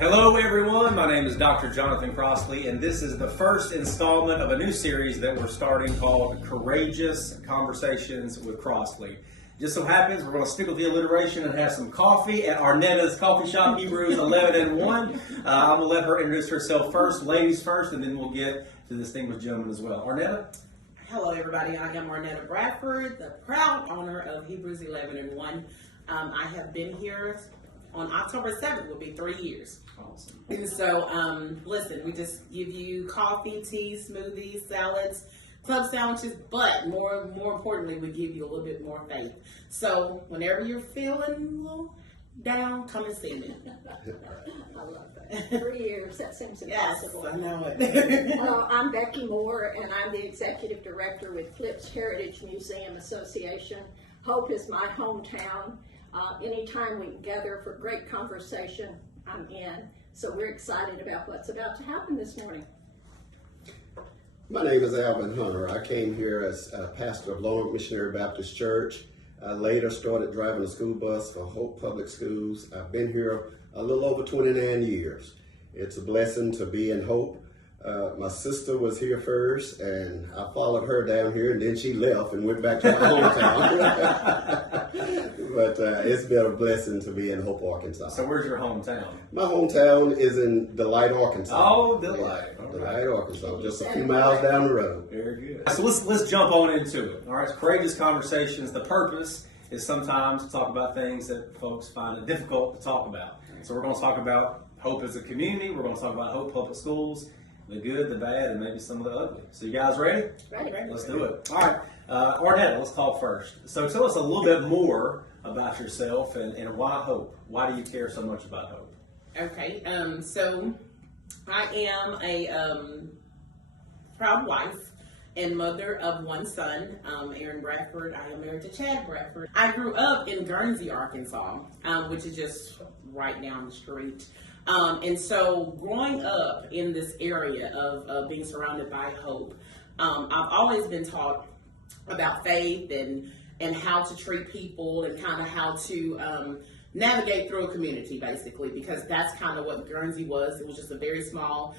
Hello everyone, my name is Dr. Jonathan Crossley, and this is the first installment of a new series that we're starting called Courageous Conversations with Crossley. Just so happens we're going to stick with the alliteration and have some coffee at Arnetta's coffee shop, Hebrews 11 and 1. I'm going to let her introduce herself first, ladies first, and then we'll get to the distinguished gentlemen as well. Arnetta? Hello everybody, I am Arnetta Bradford, the proud owner of Hebrews 11 and 1. I have been here on October 7th, will be 3 years. Awesome. And so, listen, we just give you coffee, tea, smoothies, salads, club sandwiches, but more importantly, we give you a little bit more faith. So, whenever you're feeling a little down, come and see me. I love that. 3 years, that seems impossible. Yes, I know it. Well, I'm Becky Moore, and I'm the Executive Director with Flips Heritage Museum Association. Hope is my hometown. Anytime we gather for great conversation, I'm in. So we're excited about what's about to happen this morning. My name is Alvin Hunter. I came here as a pastor of Lone Oak Missionary Baptist Church. I later started driving a school bus for Hope Public Schools. I've been here a little over 29 years. It's a blessing to be in Hope. My sister was here first, and I followed her down here, and then she left and went back to her hometown. But it's been a blessing to be in Hope, Arkansas. So where's your hometown? My hometown is in Delight, Arkansas. Oh, Delight. Yeah, Delight, Arkansas, just a few miles down the road. Very good. So let's jump on into it. All right, Courageous Conversations. The purpose is sometimes to talk about things that folks find it difficult to talk about. So we're going to talk about hope as a community. We're going to talk about Hope Public Schools, the good, the bad, and maybe some of the ugly. So you guys ready? Ready. Let's do it. All right, Arnetta, let's talk first. So tell us a little bit more about yourself and why Hope. Why do you care so much about Hope? Okay, so I am a proud wife and mother of one son, Aaron Bradford. I am married to Chad Bradford. I grew up in Guernsey, Arkansas, which is just right down the street. And so growing up in this area of being surrounded by hope, I've always been taught about faith and how to treat people and kind of how to navigate through a community, basically, because that's kind of what Guernsey was. It was just a very small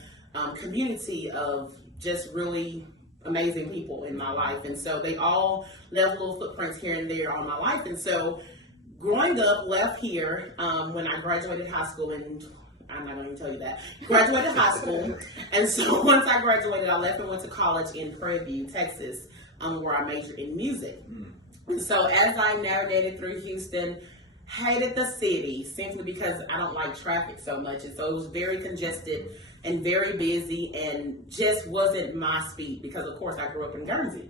community of just really amazing people in my life. And so they all left little footprints here and there on my life. And so growing up, left here when I graduated high school, and I'm not going to tell you that. Graduated high school. And so once I graduated, I left and went to college in Prairie View, Texas, where I majored in music. And so as I navigated through Houston, hated the city simply because I don't like traffic so much. And so it was very congested and very busy and just wasn't my speed because, of course, I grew up in Guernsey.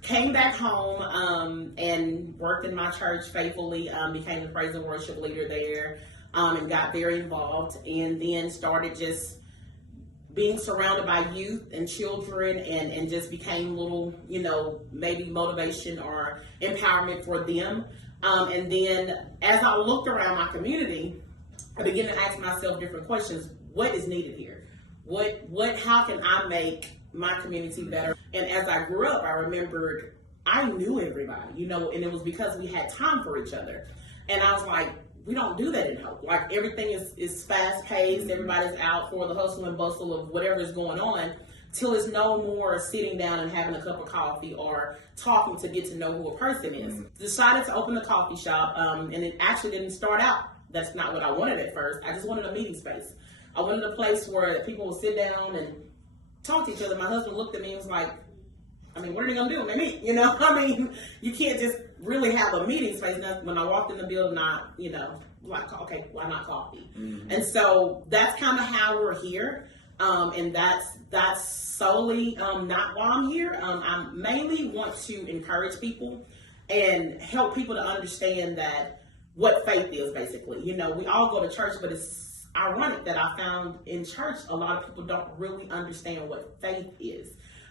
Came back home and worked in my church faithfully, became the praise and worship leader there, and got very involved, and then started just being surrounded by youth and children and just became little, maybe motivation or empowerment for them. And then as I looked around my community, I began to ask myself different questions. What is needed here? How can I make my community better? And as I grew up, I remembered I knew everybody, and it was because we had time for each other. And I was like, we don't do that in Hope. Like, everything is fast paced. Everybody's out for the hustle and bustle of whatever is going on, till it's no more sitting down and having a cup of coffee or talking to get to know who a person is. Decided to open a coffee shop, and it actually didn't start out. That's not what I wanted at first. I just wanted a meeting space. I wanted a place where people would sit down and talk to each other. My husband looked at me and was like, what are they going to do when they meet? You can't just really have a meeting space. Now, when I walked in the building, like, okay, why not coffee? Mm-hmm. And so that's kind of how we're here. And that's solely not why I'm here. I mainly want to encourage people and help people to understand that what faith is, basically. We all go to church, but it's ironic that I found in church a lot of people don't really understand what faith is.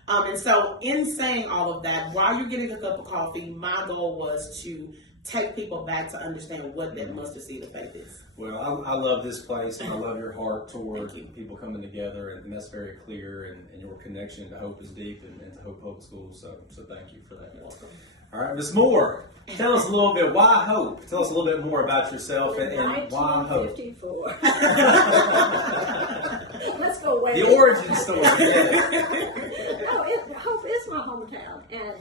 And so in saying all of that, while you're getting a cup of coffee, my goal was to take people back to understand what that mustard seed of faith is. Well, I love this place, and I love your heart toward people coming together, and that's very clear, and your connection to Hope is deep and to Hope Public Schools, so thank you for that. You're welcome. All right, Ms. Moore, tell us a little bit, why hope? Tell us a little bit more about yourself and why hope. 1954. Let's go way The back. origin story. Yeah. No, Hope is my hometown, and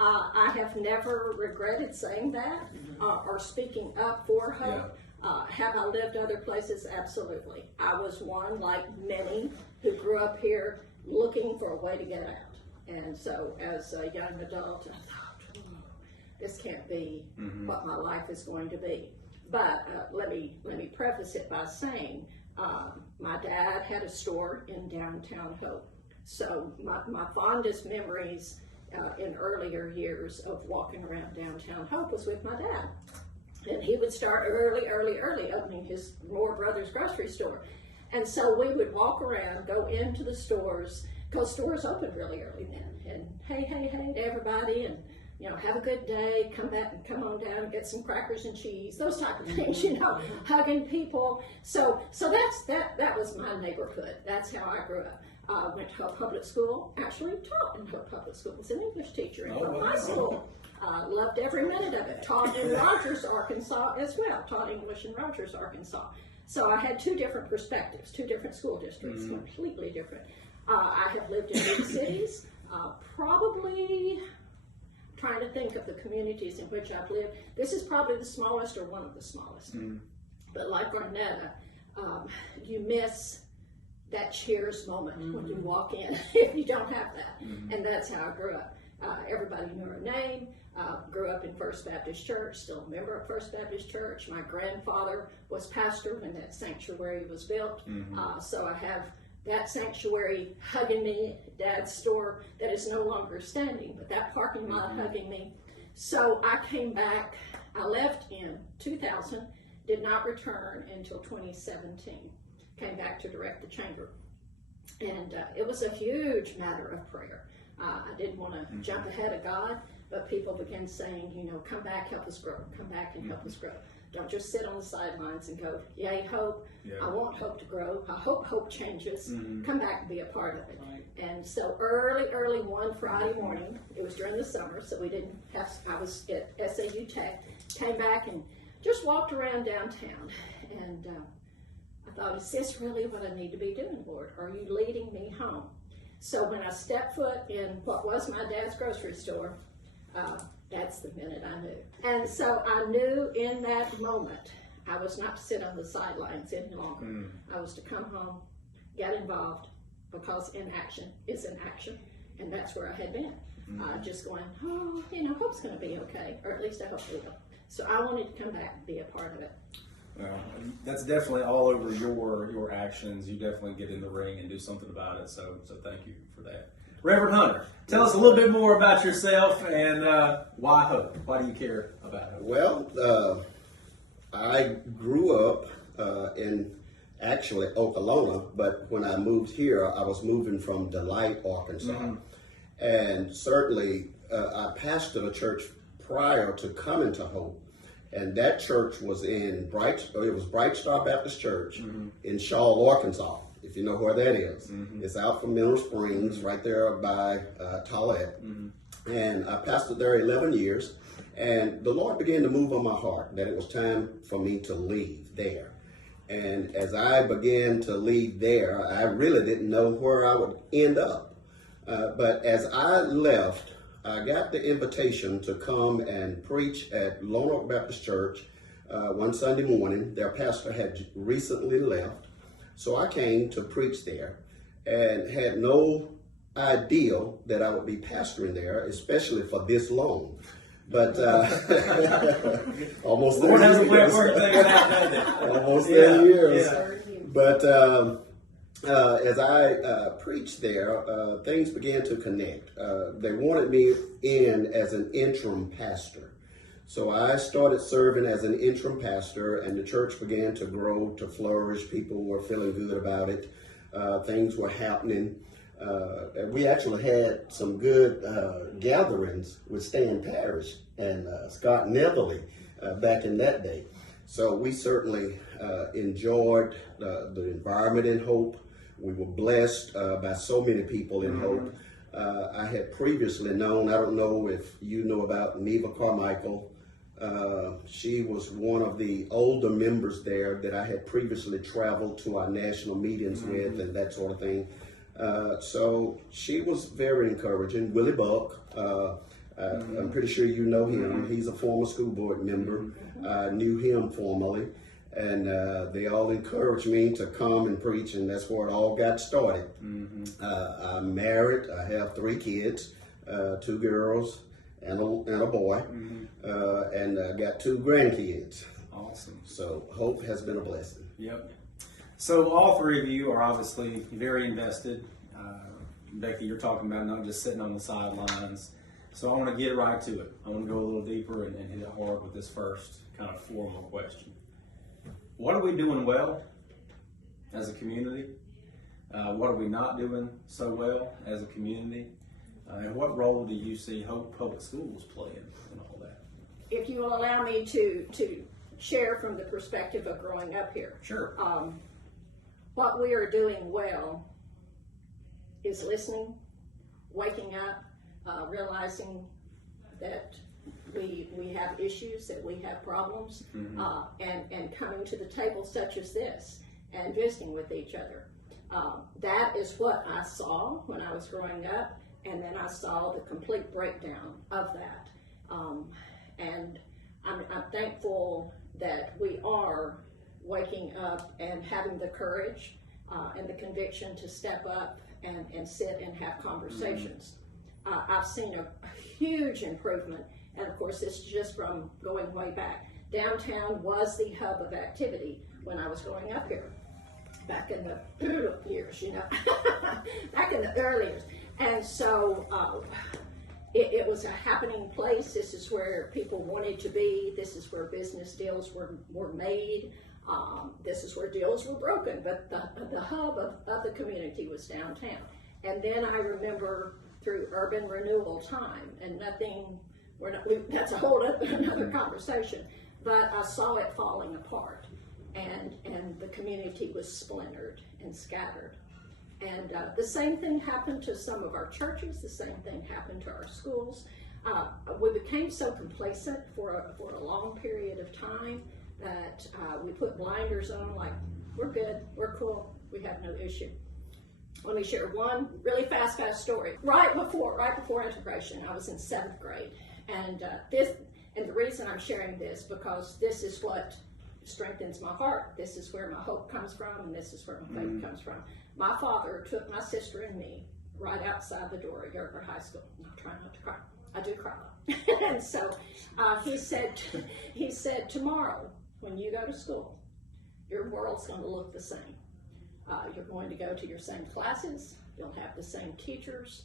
I have never regretted saying that or speaking up for Hope. Have I lived other places? Absolutely. I was one, like many, who grew up here looking for a way to get out. And so as a young adult, I thought, this can't be what my life is going to be. But let me preface it by saying, my dad had a store in downtown Hope. So my fondest memories in earlier years of walking around downtown Hope was with my dad. And he would start early opening his Moore Brothers grocery store. And so we would walk around, go into the stores, because stores opened really early then. And hey to everybody, and have a good day, come back and come on down and get some crackers and cheese, those type of things, hugging people. So that was my neighborhood. That's how I grew up. Went to Hope Public School, actually taught in Hope Public School. Was an English teacher in Hope High School. Loved every minute of it. Taught in Rogers, Arkansas as well. Taught English in Rogers, Arkansas. So I had two different perspectives, two different school districts, completely different. I have lived in big cities, probably trying to think of the communities in which I've lived. This is probably the smallest or one of the smallest. But like Arnetta, you miss that cheers moment when you walk in if you don't have that. And that's how I grew up. Everybody knew her name. Grew up in First Baptist Church, still a member of First Baptist Church. My grandfather was pastor when that sanctuary was built. So I have that sanctuary hugging me, Dad's store that is no longer standing, but that parking lot hugging me. So I came back, I left in 2000, did not return until 2017. Came back to direct the chamber. And it was a huge matter of prayer. I didn't want to jump ahead of God, but people began saying, come back, help us grow. Come back and help us grow. Don't just sit on the sidelines and go, yay, hope. I want hope to grow. I hope hope changes. Come back and be a part of it. And so early one Friday morning, it was during the summer, so we didn't have, I was at SAU Tech, came back and just walked around downtown. And I thought, is this really what I need to be doing, Lord? Are you leading me home? So when I stepped foot in what was my dad's grocery store, that's the minute I knew. And so I knew in that moment, I was not to sit on the sidelines any longer. I was to come home, get involved, because inaction is an action. And that's where I had been. Just going, hope's going to be okay, or at least I hope it will. So I wanted to come back and be a part of it. Well, that's definitely all over your actions. You definitely get in the ring and do something about it. So thank you for that. Reverend Hunter, tell us a little bit more about yourself and why hope? Why do you care about it? Well, I grew up in actually Oklahoma, but when I moved here, I was moving from Delight, Arkansas. And certainly I pastored a church prior to coming to Hope. And that church was in Bright Star Baptist Church in Shaw, Arkansas, if you know where that is. It's out from Mineral Springs, right there by Tollette. And I pastored there 11 years. And the Lord began to move on my heart that it was time for me to leave there. And as I began to leave there, I really didn't know where I would end up. But as I left, I got the invitation to come and preach at Lone Oak Baptist Church one Sunday morning. Their pastor had recently left. So I came to preach there and had no idea that I would be pastoring there, especially for this long. But almost 30 years. Almost 30 years. But as I preached there, things began to connect. They wanted me in as an interim pastor. So I started serving as an interim pastor, and the church began to grow, to flourish. People were feeling good about it. Things were happening. We actually had some good gatherings with Stan Parrish and Scott Netherly back in that day. So we certainly enjoyed the environment in Hope. We were blessed by so many people in Hope. I had previously known, I don't know if you know about Neva Carmichael. She was one of the older members there that I had previously traveled to our national meetings with and that sort of thing. So she was very encouraging. Willie Buck, I'm pretty sure you know him. He's a former school board member. I knew him formerly. And they all encouraged me to come and preach, and that's where it all got started. I'm married. I have 3 kids, 2 girls and a boy, and I got 2 grandkids. Awesome. So hope has been a blessing. Yep. So all 3 of you are obviously very invested. Becky, you're talking about not just sitting on the sidelines. So I want to get right to it. I want to go a little deeper and hit it hard with this first kind of formal question. What are we doing well as a community? What are we not doing so well as a community? And what role do you see Hope Public Schools playing in all that? If you will allow me to share from the perspective of growing up here. Sure. What we are doing well is listening, waking up, realizing that we have issues, that we have problems, and coming to the table such as this and visiting with each other. That is what I saw when I was growing up, and then I saw the complete breakdown of that. And I'm thankful that we are waking up and having the courage and the conviction to step up and sit and have conversations. I've seen a huge improvement, and of course this is just from going way back. Downtown was the hub of activity when I was growing up here, back in the years, back in the early years. And so it was a happening place. This is where people wanted to be. This is where business deals were made. This is where deals were broken, but the hub of the community was downtown. And then I remember through urban renewal time, and that's a whole another conversation, but I saw it falling apart, and the community was splintered and scattered. And the same thing happened to some of our churches, the same thing happened to our schools. We became so complacent for a long period of time that we put blinders on, like, we're good, we're cool, we have no issue. Let me share one really fast story. Right before integration, I was in 7th grade, and the reason I'm sharing this, because this is what strengthens my heart. This is where my hope comes from, and this is where my faith comes from. My father took my sister and me right outside the door at Gerber High School. I'm trying not to cry. I do cry. And so he said, tomorrow when you go to school, your world's going to look the same. You're going to go to your same classes. You'll have the same teachers.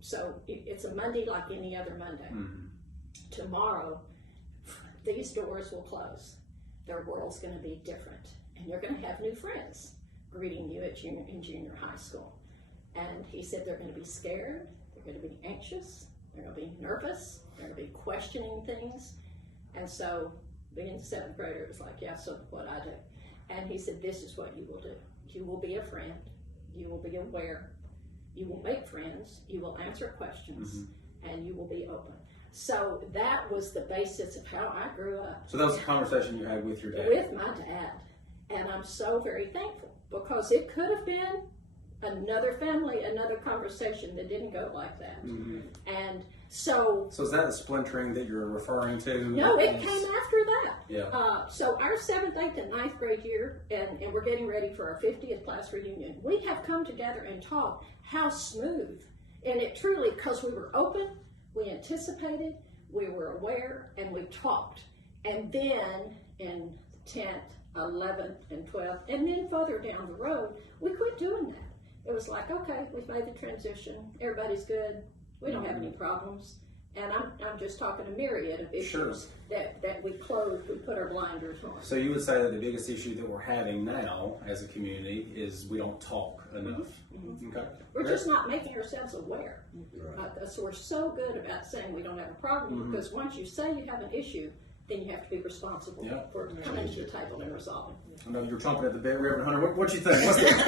So it's a Monday like any other Monday. Tomorrow, these doors will close. Their world's going to be different. And you're going to have new friends greeting you at junior high school. And he said they're going to be scared. They're going to be anxious. They're going to be nervous. They're going to be questioning things. And so being a 7th grader, it was like, yeah, so what I do. And he said, this is what you will do. You will be a friend. You will be aware. You will make friends. You will answer questions. And you will be open. So that was the basis of how I grew up. So that was a conversation you had with your dad? With my dad. And I'm so very thankful, because it could have been another family, another conversation that didn't go like that. And so is that the splintering that you're referring to? No, it came after that. Yeah. So our 7th, 8th, and 9th grade year, and we're getting ready for our 50th class reunion, we have come together and talked how smooth. And it truly, because we were open, we anticipated, we were aware, and we talked. And then in 10th, 11th, and 12th, and then further down the road, we quit doing that. It was like, okay, we've made the transition. Everybody's good. We don't have any problems. And I'm just talking a myriad of issues that we closed, we put our blinders on. So you would say that the biggest issue that we're having now as a community is we don't talk enough. Okay. We're just not making ourselves aware. So we're so good about saying we don't have a problem, because once you say you have an issue, then you have to be responsible Yeah. for coming to the table and resolving. I know you're chomping at the bit, Reverend Hunter. What you think?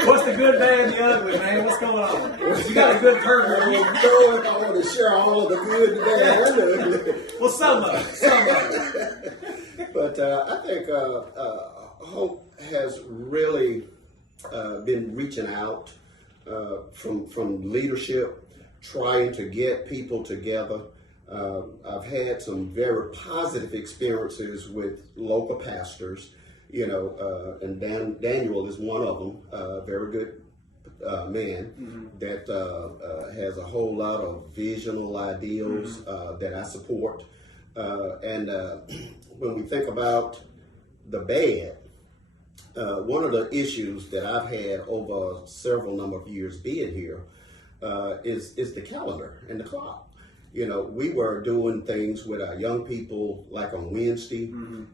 What's the good, bad, and the ugly, man? What's going on? You got a good turn. I don't know if I want to share all of the good, the bad, and the ugly. Well, some of it. But I think Hope has really been reaching out from leadership, trying to get people together. I've had some very positive experiences with local pastors, and Daniel is one of them, very good man that has a whole lot of visional ideals that I support. And when we think about the bad, one of the issues that I've had over several number of years being here is the calendar and the clock. We were doing things with our young people like on Wednesday,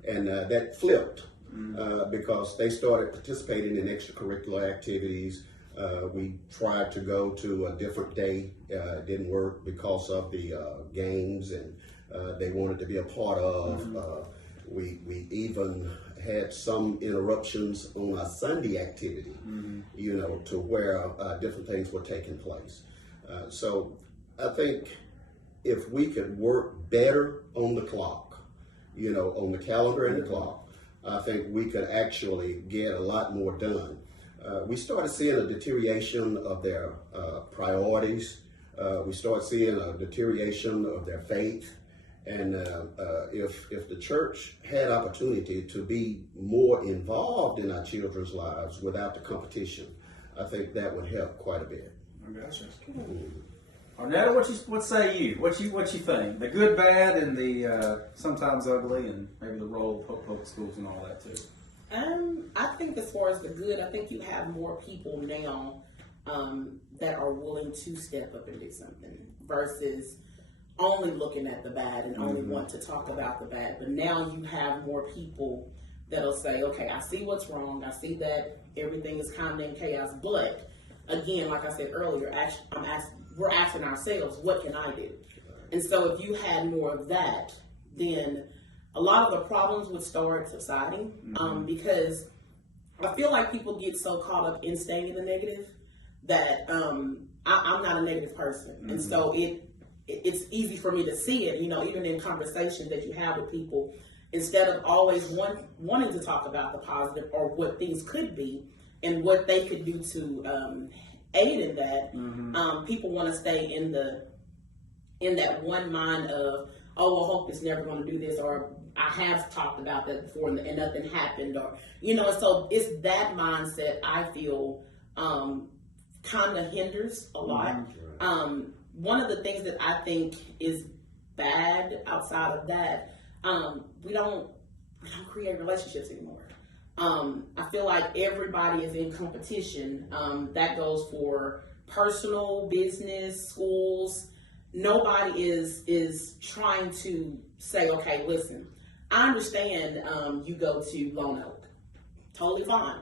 and that flipped because they started participating in extracurricular activities. We tried to go to a different day. It didn't work because of the games and they wanted to be a part of. We even had some interruptions on our Sunday activity, to where different things were taking place. So I think if we could work better on the clock, on the calendar and the clock, I think we could actually get a lot more done. We started seeing a deterioration of their priorities. We started seeing a deterioration of their faith. And if the church had opportunity to be more involved in our children's lives without the competition, I think that would help quite a bit. I gotcha. Arnetta, what say you? What you think? The good, bad, and the sometimes ugly, and maybe the role of public schools and all that too. I think as far as the good, I think you have more people now that are willing to step up and do something versus only looking at the bad and only want to talk about the bad. But now you have more people that'll say, okay, I see what's wrong. I see that everything is kind of in chaos. But again, like I said earlier, we're asking ourselves, what can I do? And so if you had more of that, then a lot of the problems would start subsiding, because I feel like people get so caught up in staying in the negative that I'm not a negative person. And so it's easy for me to see it, even in conversations that you have with people, instead of always wanting to talk about the positive or what things could be and what they could do to aid in that. People want to stay in that one mind of, oh, well, Hope is never going to do this, or I have talked about that before and nothing happened, or so it's that mindset I feel kind of hinders a lot. One of the things that I think is bad outside of that, we don't create relationships anymore. I feel like everybody is in competition. That goes for personal, business, schools. Nobody is trying to say, okay, listen, I understand you go to Lone Oak. Totally fine.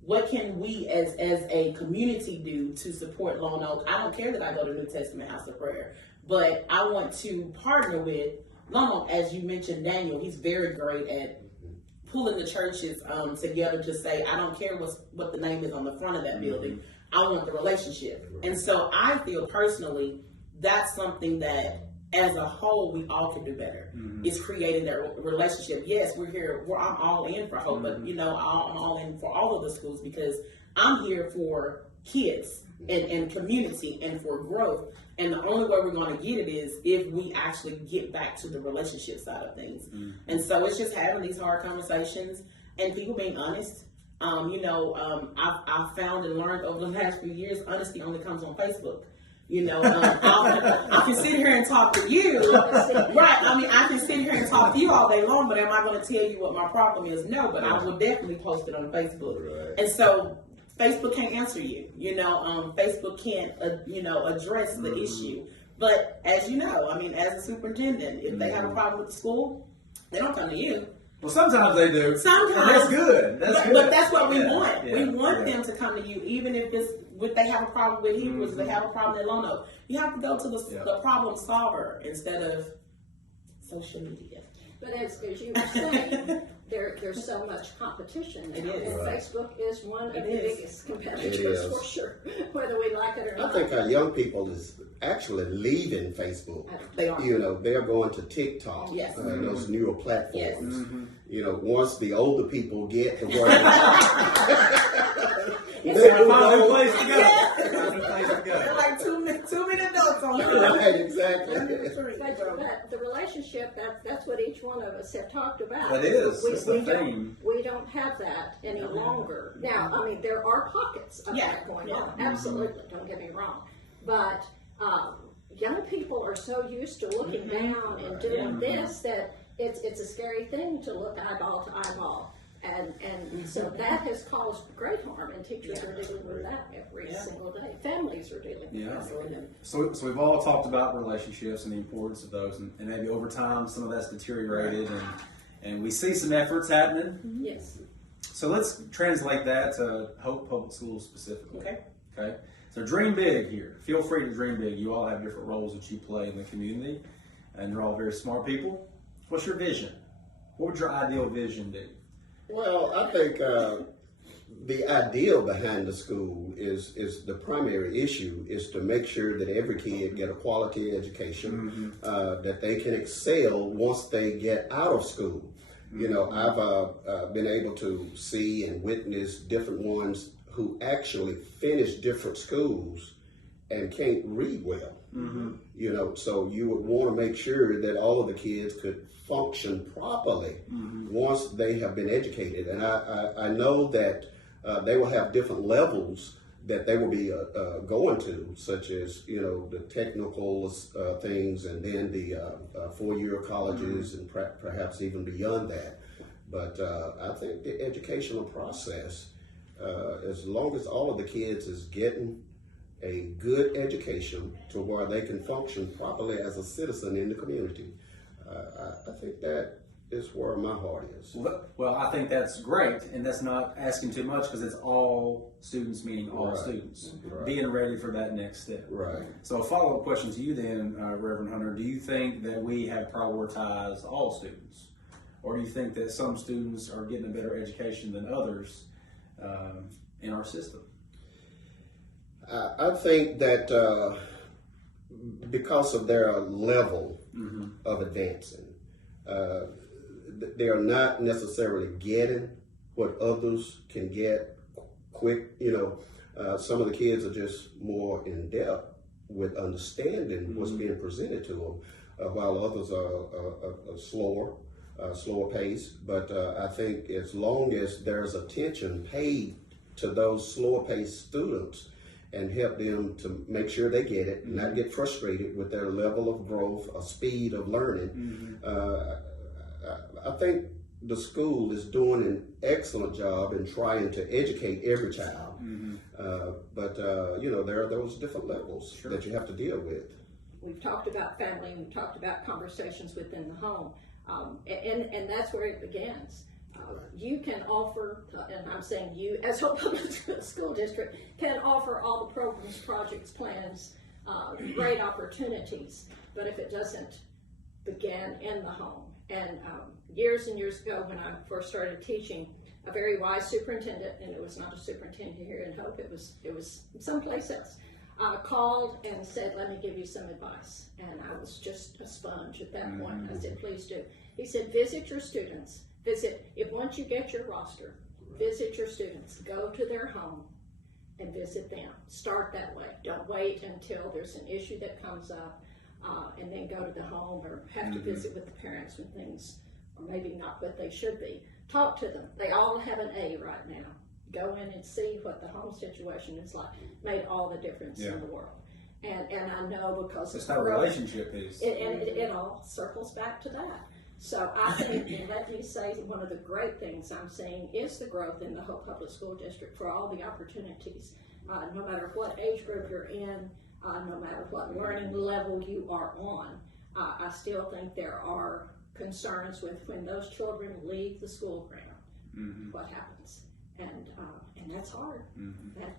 What can we as a community do to support Lone Oak? I don't care that I go to New Testament House of Prayer, but I want to partner with Lone Oak. As you mentioned, Daniel, he's very great at pulling the churches together to say, I don't care what the name is on the front of that building. I want the relationship. And so I feel personally that's something that as a whole we all can do better. It's creating that relationship. Yes, we're here. I'm all in for Hope, but I'm all in for all of the schools because I'm here for kids and community and for growth. And the only way we're going to get it is if we actually get back to the relationship side of things. And so it's just having these hard conversations and people being honest. I've found and learned over the last few years, honesty only comes on Facebook. I can sit here and talk to you, right? I mean, I can sit here and talk to you all day long, but am I going to tell you what my problem is? No, but I will definitely post it on Facebook. Right. And so Facebook can't answer you. Facebook can't, address the issue. But as you know, I mean, as a superintendent, if they have a problem with the school, they don't come to you. Well, sometimes they do. Sometimes. And that's good. That's good. But that's what we want. Yeah. We want them to come to you, even if they have a problem with Hebrews, they have a problem at Lone Oak. You have to go to the problem solver instead of social media. But as you were saying, there's so much competition now. It is. And Right. Facebook is one of It the is. biggest It competitors is. for sure, whether we like it or I not. think our young people is actually leaving Facebook. They are. You know, they're going to TikTok, Yes. those newer platforms. Yes. You know, once the older people get to where It's they a move fine on. place to go. Fine place to They're go. like too many adults on here. Right, exactly. But the relationship, that's what each one of us have talked about. That is. We, That's the we don't- theme. we don't have that any longer. Now, I mean, there are pockets of Yeah, that going yeah. on. Absolutely, don't get me wrong. But young people are so used to looking down and doing this that it's a scary thing to look eyeball to eyeball. And so that has caused great harm, and teachers are dealing with that every single day. Families are dealing with Yeah. that every day. So we've all talked about relationships and the importance of those, and maybe over time some of that's deteriorated, and we see some efforts happening. Yes. So let's translate that to Hope Public Schools specifically. Okay. Okay. So dream big here. Feel free to dream big. You all have different roles that you play in the community, and you're all very smart people. What's your vision? What would your ideal vision be? Well, I think the ideal behind the school is the primary issue is to make sure that every kid get a quality education, that they can excel once they get out of school. You know, I've been able to see and witness different ones who actually finish different schools and can't read well. You know, so you would want to make sure that all of the kids could function properly once they have been educated. And I know that they will have different levels that they will be going to, such as, you know, the technical things, and then the 4-year colleges, and perhaps even beyond that. But I think the educational process, as long as all of the kids is getting a good education to where they can function properly as a citizen in the community, I think that is where my heart is. Well, I think that's great, and that's not asking too much because it's all students, meaning all Right. students, Right. being ready for that next step. Right. So a follow-up question to you then, Reverend Hunter, do you think that we have prioritized all students? Or do you think that some students are getting a better education than others in our system? I think that because of their level of advancing, they are not necessarily getting what others can get quick. You know, some of the kids are just more in depth with understanding what's being presented to them, while others are slower pace. But I think as long as there's attention paid to those slower paced students and help them to make sure they get it, not get frustrated with their level of growth or speed of learning, I think the school is doing an excellent job in trying to educate every child. But you know, there are those different levels that you have to deal with. We've talked about family, and we've talked about conversations within the home, and that's where it begins. You can offer, and I'm saying you as a public school district, can offer all the programs, projects, plans, great opportunities, but if it doesn't begin in the home. And years and years ago, when I first started teaching, a very wise superintendent, and it was not a superintendent here in Hope, it was someplace else, called and said, "Let me give you some advice." And I was just a sponge at that point. I said, "Please do." He said, "Visit your students. Once you get your roster, visit your students. Go to their home and visit them. Start that way. Don't wait until there's an issue that comes up, and then go to the home or have to visit with the parents when things are maybe not what they should be. Talk to them. They all have an A right now. Go in and see what the home situation is like. Made all the difference in the world." And I know because It's of that growth, relationship piece. it all circles back to that. So I think, and let me say, one of the great things I'm seeing is the growth in the Hope Public School District for all the opportunities. No matter what age group you're in, no matter what learning level you are on, I still think there are concerns with when those children leave the school ground, what happens. And that's hard.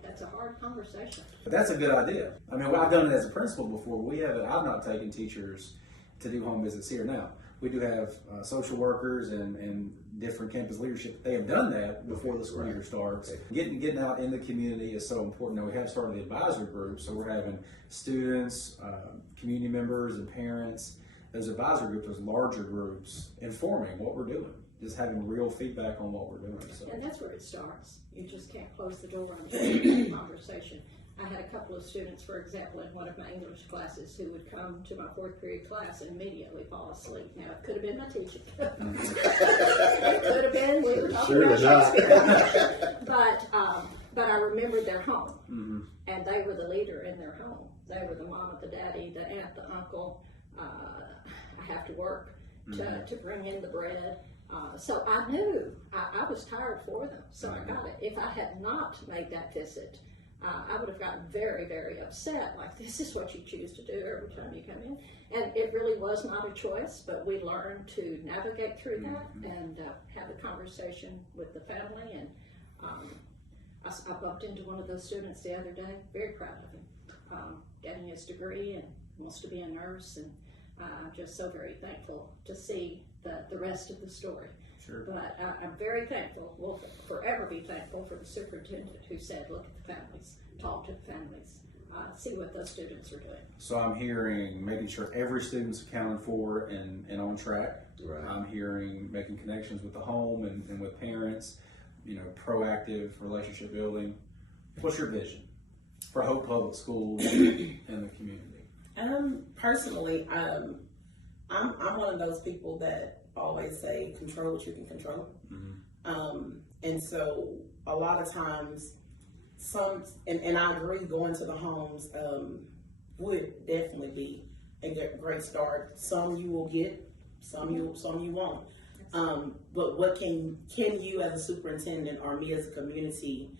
That's a hard conversation. But that's a good idea. I mean, I've done it as a principal before. I've not taken teachers to do home visits here now. we do have social workers and different campus leadership. They have done that before the school year starts. Getting out in the community is so important. Now, we have started the advisory group, so we're having students, community members, and parents. Those advisory groups, those larger groups, informing what we're doing, just having real feedback on what we're doing. So. And that's where it starts. You just can't close the door on the conversation. I had a couple of students, for example, in one of my English classes who would come to my fourth period class and immediately fall asleep. Now, it could have been my teacher. It could have been, we were talking about Shakespeare. But I remembered their home, and they were the leader in their home. They were the mama, the daddy, the aunt, the uncle. I have to work to bring in the bread. So I knew I was tired for them, so I got it. If I had not made that visit, I would have gotten very, very upset, like, this is what you choose to do every time you come in. And it really was not a choice, but we learned to navigate through that and have a conversation with the family. And I bumped into one of those students the other day, very proud of him, getting his degree and wants to be a nurse. And I'm just so very thankful to see the rest of the story. Sure. But I'm very thankful, will forever be thankful for the superintendent who said, look at the families, talk to the families, see what those students are doing. So I'm hearing making sure every student's accounted for and on track. Right. I'm hearing making connections with the home and with parents, proactive relationship building. What's your vision for Hope Public Schools and the community? Personally, I'm one of those people that always say, control what you can control. And so a lot of times, and I agree, going to the homes would definitely be a great start. Some you will get, some you won't. But what can you as a superintendent or me as a community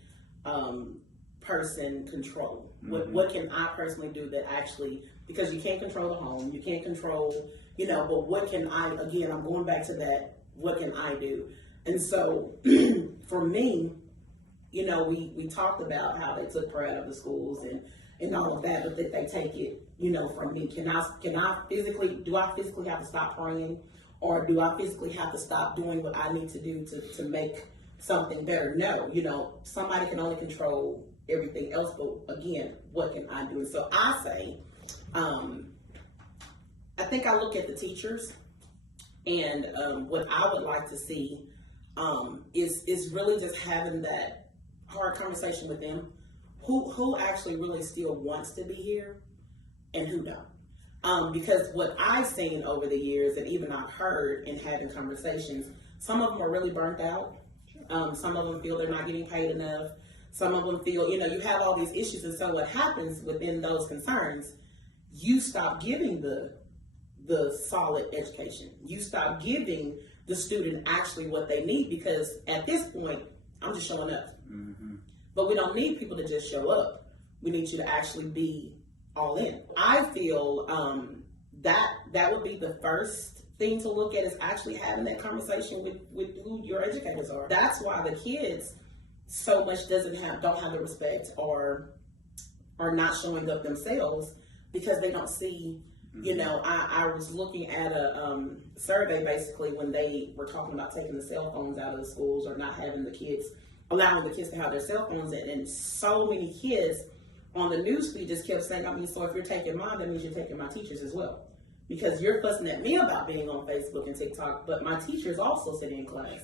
person control? What can I personally do that actually, because you can't control the home, you can't control, but what can I, again, I'm going back to that, what can I do? And so for me, we talked about how they took her out of the schools and all of that, but that they take it, from me. Do I physically have to stop praying, or do I physically have to stop doing what I need to do to make something better? No, somebody can only control everything else, but again, what can I do? And so I say, I think I look at the teachers, and what I would like to see is really just having that hard conversation with them, who actually really still wants to be here and who don't. Because what I've seen over the years, and even I've heard in having conversations, some of them are really burnt out. Some of them feel they're not getting paid enough. Some of them feel, you have all these issues. And so what happens within those concerns, you stop giving the solid education. You stop giving the student actually what they need, because at this point, I'm just showing up. But we don't need people to just show up. We need you to actually be all in. I feel that would be the first thing to look at, is actually having that conversation with who your educators are. That's why the kids so much don't have the respect or are not showing up themselves, because they don't see. I was looking at a survey basically when they were talking about taking the cell phones out of the schools, or not having allowing the kids to have their cell phones, and so many kids on the newsfeed just kept saying, so if you're taking mine, that means you're taking my teachers as well. Because you're fussing at me about being on Facebook and TikTok, but my teachers also sitting in class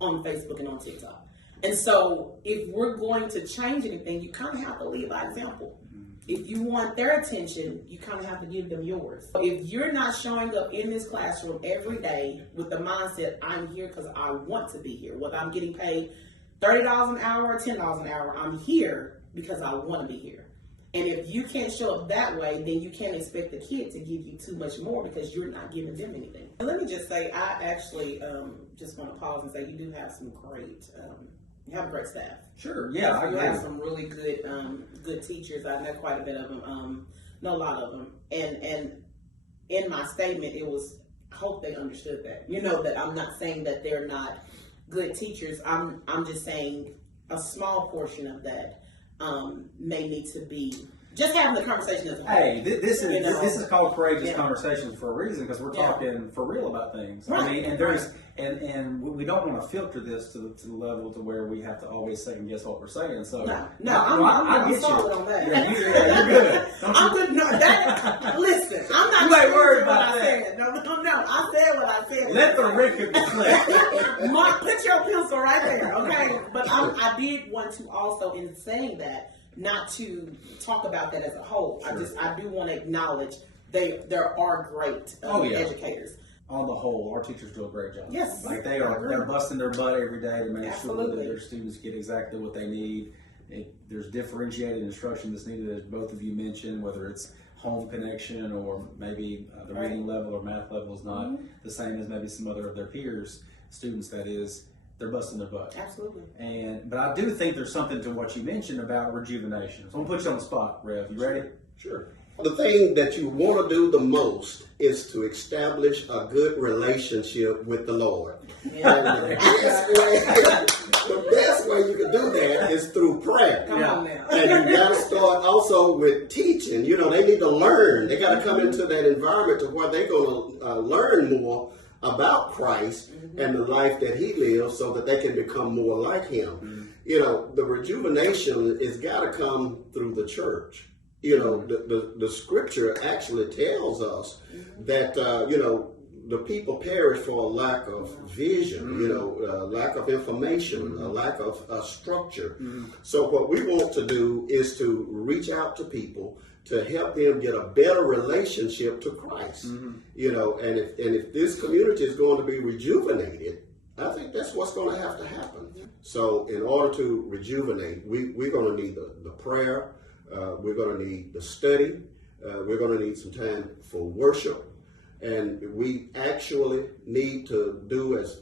on Facebook and on TikTok. And so if we're going to change anything, you kind of have to lead by example. If you want their attention, you kind of have to give them yours. If you're not showing up in this classroom every day with the mindset, I'm here because I want to be here, whether I'm getting paid $30 an hour or $10 an hour, I'm here because I want to be here. And if you can't show up that way, then you can't expect the kid to give you too much more, because you're not giving them anything. And let me just say, I actually just want to pause and say, you do have some great, you have a great staff. Sure, yeah, I You agree. have some really good teachers. I know quite a bit of them, know a lot of them. And in my statement, it was, I hope they understood that. That I'm not saying that they're not good teachers. I'm just saying a small portion of that may need to be just having the conversation as a whole. Hey, this is called courageous Yeah. conversations for a reason, because we're Yeah. talking for real about things. Right. I mean, and there's and we don't want to filter this to the level to where we have to always second guess what we're saying. So I'm get solid you. on that. Yeah, you're good. I'm good. No, listen, I'm not You ain't worried what about I that. said. No, I said what I said. Let the record reflect. Mark, put your pencil right there, okay? But I did want to also, in saying that, not to talk about that as a whole. Sure. I do want to acknowledge there are great educators. On the whole, our teachers do a great job. Yes. Like they're busting their butt every day to make sure that Absolutely. their students get exactly what they need. There's differentiated instruction that's needed, as both of you mentioned, whether it's home connection or maybe the reading level or math level is not the same as maybe some other of their peers, students that is, they're busting their butt. Absolutely. But I do think there's something to what you mentioned about rejuvenation. So I'm gonna put you on the spot, Rev. You ready? Sure. The thing that you want to do the most is to establish a good relationship with the Lord. Yeah. And the best way you can do that is through prayer. Come on now. And you got to start also with teaching. You know, they need to learn. They got to come into that environment to where they're going to learn more about Christ and the life that he lives so that they can become more like him. You know, the rejuvenation has got to come through the church. You know, the scripture actually tells us that, you know, the people perish for a lack of vision, you know, lack of information, a lack of structure. So what we want to do is to reach out to people to help them get a better relationship to Christ. You know, and if this community is going to be rejuvenated, I think that's what's going to have to happen. So in order to rejuvenate, we're going to need the prayer. We're going to need the study. We're going to need some time for worship. And we actually need to do, as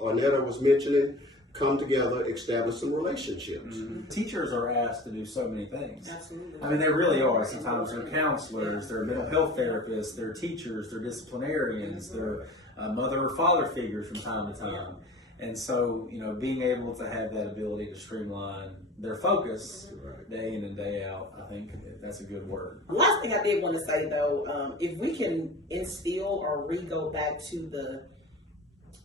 Arnetta was mentioning, come together, establish some relationships. Teachers are asked to do so many things. Absolutely. I mean, they really are. Sometimes they're counselors, they're mental health therapists, they're teachers, they're disciplinarians, they're mother or father figures from time to time. And so, you know, being able to have that ability to streamline their focus day in and day out, I think that's a good word. Last thing I did want to say, though, if we can instill or re-go back to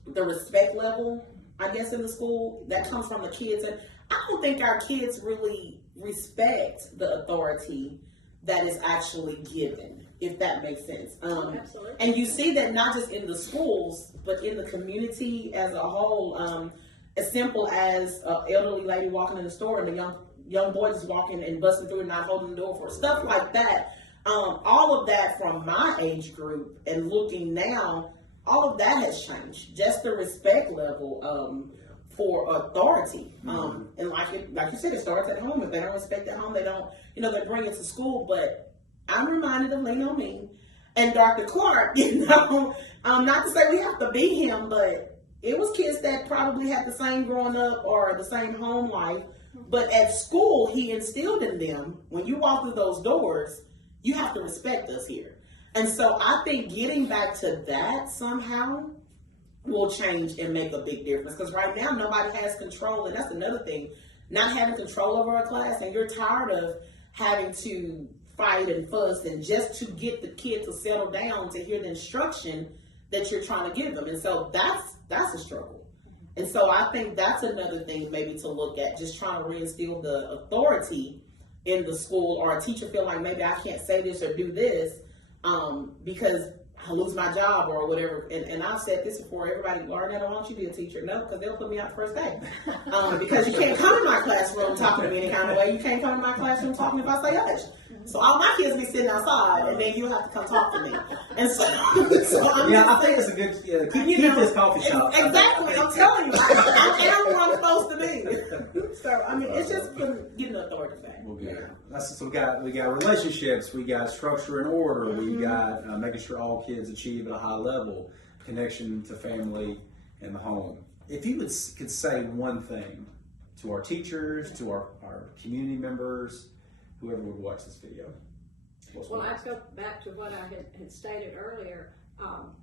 the respect level, I guess, in the school, that comes from the kids. And I don't think our kids really respect the authority that is actually given, if that makes sense. Absolutely. And you see that not just in the schools, but in the community as a whole. As simple as an elderly lady walking in the store and the young boy just walking and busting through and not holding the door for stuff like that. All of that from my age group and looking now, all of that has changed. Just the respect level for authority. And like you said, it starts at home. If they don't respect at home, they don't, they bring it to school. But I'm reminded of Lean On Me and Dr. Clark, not to say we have to be him, but it was kids that probably had the same growing up or the same home life. But at school, he instilled in them, when you walk through those doors, you have to respect us here. And so I think getting back to that somehow will change and make a big difference. Because right now, nobody has control. And that's another thing, not having control over a class. And you're tired of having to fight and fuss and just to get the kid to settle down to hear the instruction that you're trying to give them. And so that's a struggle. And so I think that's another thing maybe to look at, just trying to reinstill the authority in the school, or a teacher feel like maybe I can't say this or do this because I lose my job or whatever. And I've said this before, everybody, Arnetta, why don't you be a teacher? No, because they'll put me out the first day. Because you can't come in my classroom talking to me any kind of way. You can't come in my classroom talking if I say hush. So all my kids be sitting outside, and then you have to come talk to me. And so, I think it's a good, keep this coffee shop. Exactly, I'm telling you, I am where I'm supposed to be. So, I mean, it's just getting the authority back. Well, good. So we got relationships, we got structure and order, we got making sure all kids achieve at a high level, connection to family and the home. If you could say one thing to our teachers, to our community members, whoever would watch this video. Well, I go back to what I had stated earlier,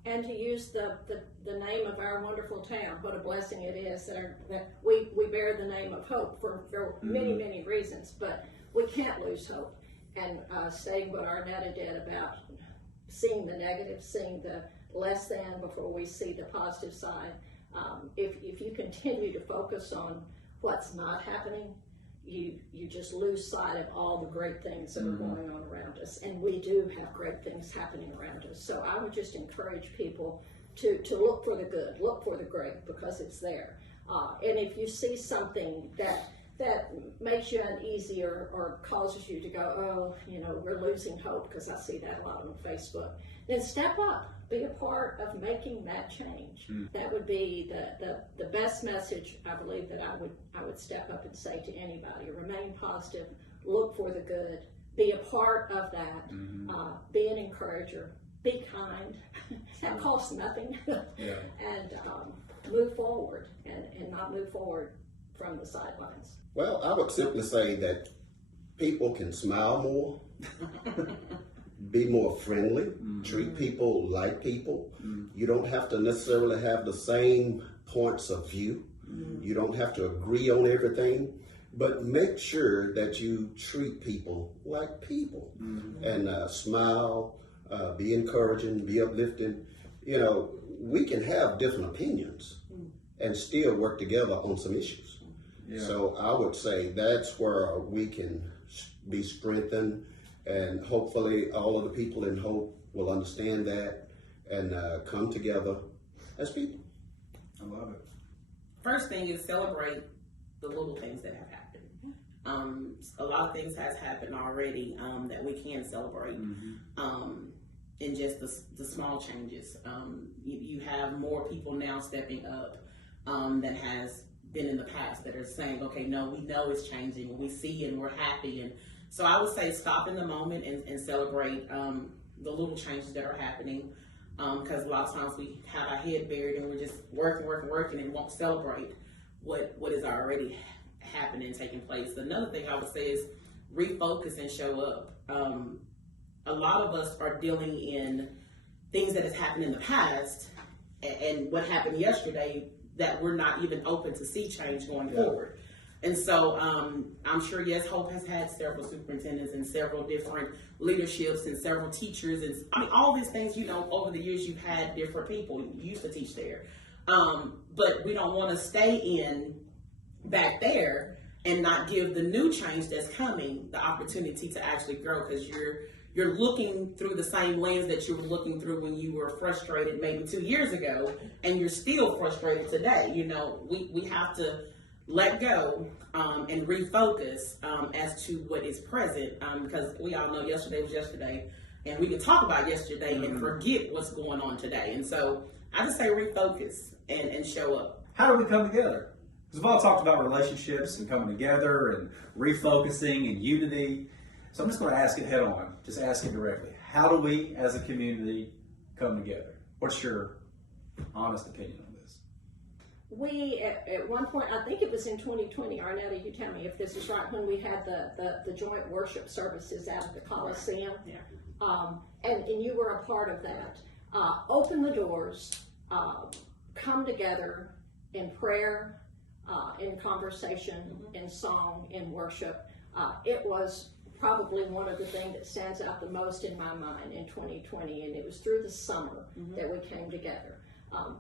and to use the name of our wonderful town. What a blessing it is that we bear the name of hope for many, many reasons, but we can't lose hope. and saying what Arnetta did about seeing the negative, seeing the less than before we see the positive side. If you continue to focus on what's not happening, you just lose sight of all the great things that are going on around us. And we do have great things happening around us. So I would just encourage people to look for the good, look for the great, because it's there. And if you see something that makes you uneasy or causes you to go, oh, we're losing hope, because I see that a lot on Facebook, then step up, be a part of making that change. That would be the best message, I believe, that I would step up and say to anybody. Remain positive, look for the good, be a part of that, be an encourager, be kind. That costs nothing. And move forward and not move forward from the sidelines. Well, I would simply say that people can smile more, be more friendly, treat people like people. You don't have to necessarily have the same points of view. You don't have to agree on everything, but make sure that you treat people like people and smile, be encouraging, be uplifting. We can have different opinions and still work together on some issues. So I would say that's where we can be strengthened, and hopefully all of the people in Hope will understand that and come together as people. I love it. First thing is celebrate the little things that have happened. A lot of things has happened already that we can celebrate. In just the small changes. You have more people now stepping up than has been in the past, that are saying, okay, no, we know it's changing, and we see and we're happy. And so I would say stop in the moment and celebrate the little changes that are happening, because a lot of times we have our head buried and we're just working and won't celebrate what is already happening and taking place. Another thing I would say is refocus and show up. A lot of us are dealing in things that has happened in the past and what happened yesterday, that we're not even open to see change going forward. And so I'm sure, yes, Hope has had several superintendents and several different leaderships and several teachers. And all these things, over the years you've had different people. You used to teach there. But we don't want to stay back there and not give the new change that's coming the opportunity to actually grow, because you're looking through the same lens that you were looking through when you were frustrated maybe 2 years ago, and you're still frustrated today. We have to let go and refocus as to what is present, because we all know yesterday was yesterday, and we can talk about yesterday and forget what's going on today. And so I just say refocus and show up. How do we come together? Because we've all talked about relationships and coming together and refocusing and unity. So I'm just going to ask it head on, just ask it directly. How do we as a community come together? What's your honest opinion on this? We, at one point, I think it was in 2020, Arnetta, you tell me if this is right, when we had the joint worship services out at the Coliseum. And you were a part of that. Open the doors, come together in prayer, in conversation, in song, in worship. It was probably one of the things that stands out the most in my mind in 2020, and it was through the summer that we came together.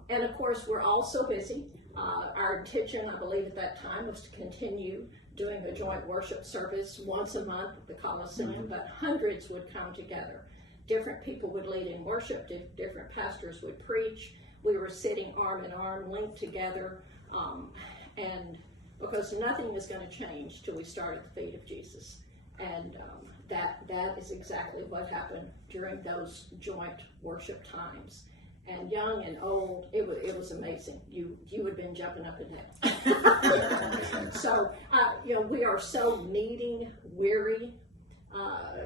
And of course, we're all so busy. Our intention, I believe at that time, was to continue doing a joint worship service once a month at the Coliseum, but hundreds would come together. Different people would lead in worship, different pastors would preach. We were sitting arm in arm, linked together, and because nothing is going to change till we start at the feet of Jesus. And that is exactly what happened during those joint worship times. And young and old, it was amazing. You would have been jumping up and down. So we are so meeting weary,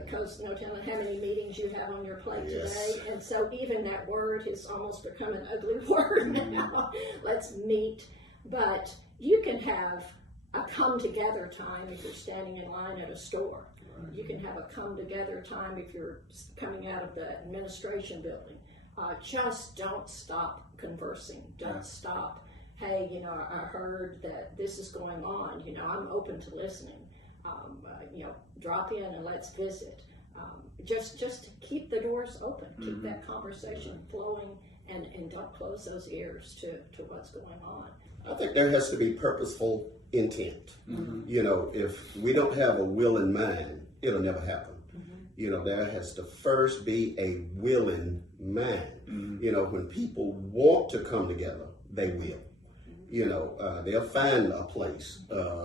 because no telling how many meetings you have on your plate today. And so even that word has almost become an ugly word now. Let's meet. But you can have a come together time if you're standing in line at a store. You can have a come together time if you're coming out of the administration building. Just don't stop conversing. Don't stop. Hey, I heard that this is going on. I'm open to listening. drop in and let's visit. Just to keep the doors open, keep that conversation flowing, and don't close those ears to what's going on. I think there has to be purposeful intent. If we don't have a will in mind, it'll never happen. There has to first be a willing mind. When people want to come together, they will. They'll find a place,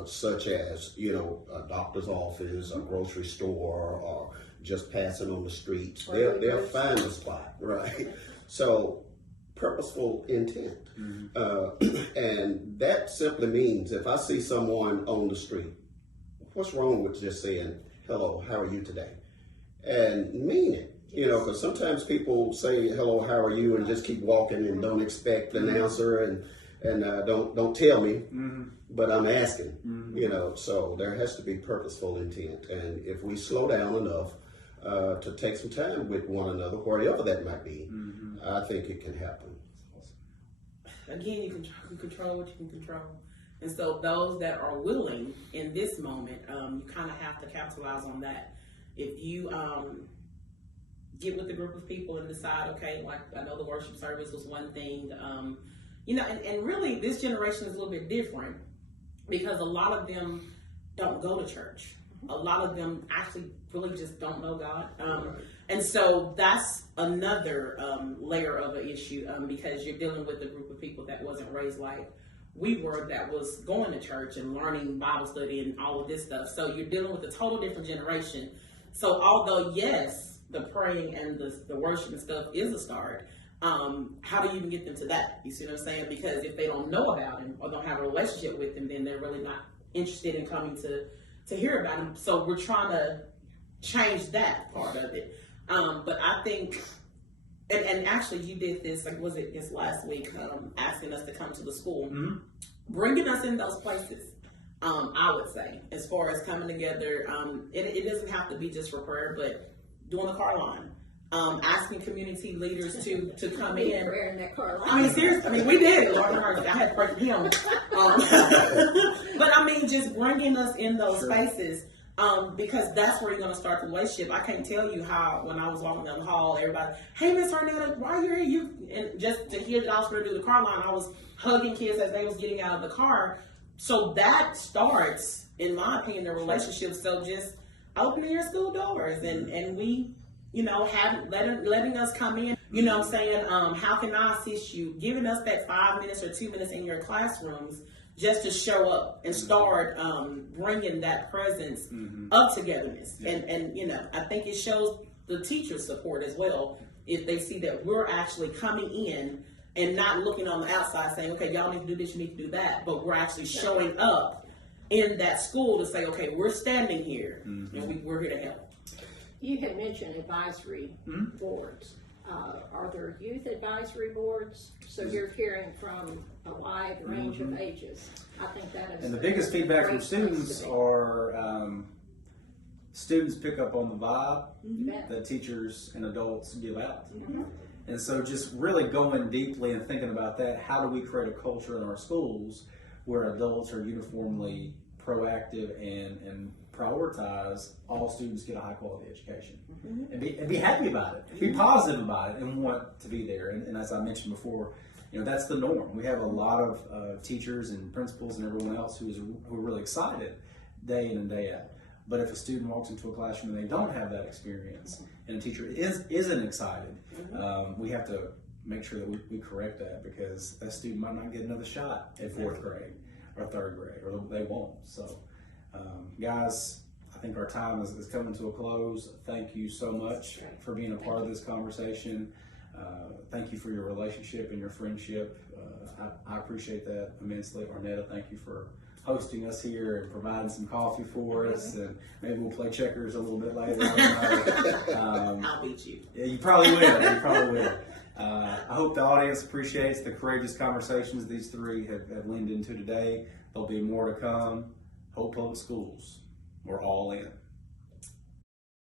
such as, a doctor's office, a grocery store, or just passing on the streets. They'll find a spot, right? So, purposeful intent. And that simply means if I see someone on the street, what's wrong with just saying, hello, how are you today? And mean it. Because sometimes people say, hello, how are you, and just keep walking and don't expect an answer and don't tell me, but I'm asking, so there has to be purposeful intent. And if we slow down enough to take some time with one another, wherever that might be, I think it can happen. Again, you can control what you can control. And so those that are willing in this moment, you kind of have to capitalize on that. If you get with a group of people and decide, okay, like I know the worship service was one thing, and really this generation is a little bit different because a lot of them don't go to church. A lot of them actually really just don't know God. And so that's another layer of an issue because you're dealing with a group of people that wasn't raised like we were, that was going to church and learning Bible study and all of this stuff. So you're dealing with a total different generation. So although, yes, the praying and the worship and stuff is a start, how do you even get them to that? You see what I'm saying? Because if they don't know about him or don't have a relationship with him, then they're really not interested in coming to hear about him. So we're trying to change that part of it. But I think, and actually you did this, like was it this last week, asking us to come to the school, bringing us in those places. I would say, as far as coming together, it doesn't have to be just for prayer, but doing the car line, asking community leaders to come in. Prayer in that car line. I mean, seriously, we did it. Lord mercy, I had to pray for him. But I mean, just bringing us in those spaces, because that's where you're going to start the relationship. I can't tell you how, when I was walking down the hall, everybody, hey, Miss Arnetta, why are you here? And just to hear that I was going to do the car line, I was hugging kids as they was getting out of the car. So that starts, in my opinion, the relationship. So just opening your school doors and we, letting us come in, saying, how can I assist you? Giving us that 5 minutes or 2 minutes in your classrooms just to show up and start bringing that presence of togetherness. Yeah. And I think it shows the teachers' support as well if they see that we're actually coming in and not looking on the outside saying, okay, y'all need to do this, you need to do that, but we're actually showing up in that school to say, okay, we're standing here and we're here to help. You had mentioned advisory boards. Are there youth advisory boards? So you're hearing from a wide range of ages. I think that is. And the biggest feedback from students are students pick up on the vibe that teachers and adults give out. And so just really going deeply and thinking about that, how do we create a culture in our schools where adults are uniformly proactive and prioritize all students get a high quality education and be happy about it, be positive about it, and want to be there. And as I mentioned before, that's the norm. We have a lot of teachers and principals and everyone else who are really excited day in and day out. But if a student walks into a classroom and they don't have that experience, and a teacher isn't excited, we have to make sure that we correct that, because that student might not get another shot at fourth grade or third grade, or they won't. So, guys, I think our time is coming to a close. Thank you so much for being a part of this conversation. Thank you for your relationship and your friendship. I appreciate that immensely. Arnetta, thank you for hosting us here and providing some coffee for us, and maybe we'll play checkers a little bit later. I'll beat you. Yeah, you probably will. I hope the audience appreciates the courageous conversations these three have leaned into today. There'll be more to come. Hope Public Schools, we're all in.